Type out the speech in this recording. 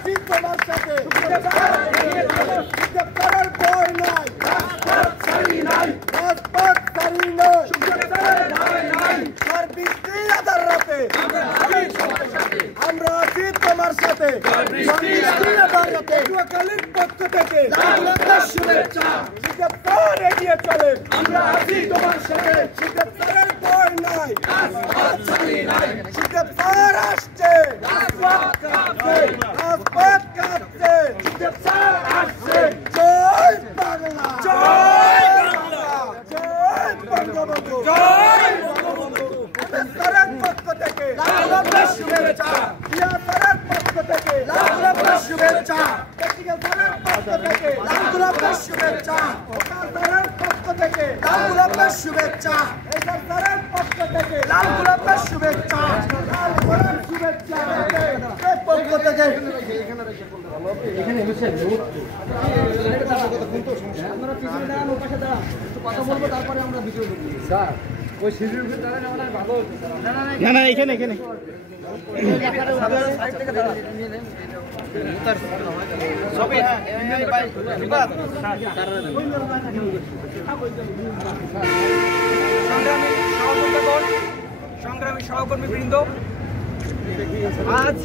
আছি তোমার সাথে গ্রেপ্তারের ভয় নাই রাজপথ ছাড়ি নাই বৃষ্টি আধার রাতে আমরা আছি তোমার সাথে বৃষ্টি আধার রাতে যুবকালীন পক্ষ থেকে শুভেচ্ছা গ্রেপ্তার এগিয়ে চলে আমরা আছি তোমার সাথে গ্রেপ্তারের ভয় নাই রাজপথ ছাড়ি নাই গ্রেপ্তার আসছে রাজপথ কাঁপছে গ্রেপ্তার আসছে জয় বাংলা জয় বাংলা জয় বঙ্গবন্ধু জয় বঙ্গবন্ধু গ্রেপ্তারের পক্ষ থেকে শুভেচ্ছা ইয়াসের পক্ষ থেকে শুভেচ্ছা টেকনিক্যাল পক্ষ থেকে শুভেচ্ছা ওকালদারের পক্ষ থেকে শুভেচ্ছা এসআরের পক্ষ থেকে শুভেচ্ছা শুভেচ্ছা এই পক্ষ থেকে এখানে বসে আপনারা পিছনে দাঁড়ান ও পাশে দাঁড়ান একটু কথা বলবো তারপরে আমরা ভিডিও করব স্যার ওই সিঁড়ির উপরে দাঁড়ান আমরা ভালো না এখানে সাইড থেকে দাঁড়ান সবই সংগ্রামী সহকর্মী বৃন্দ আজ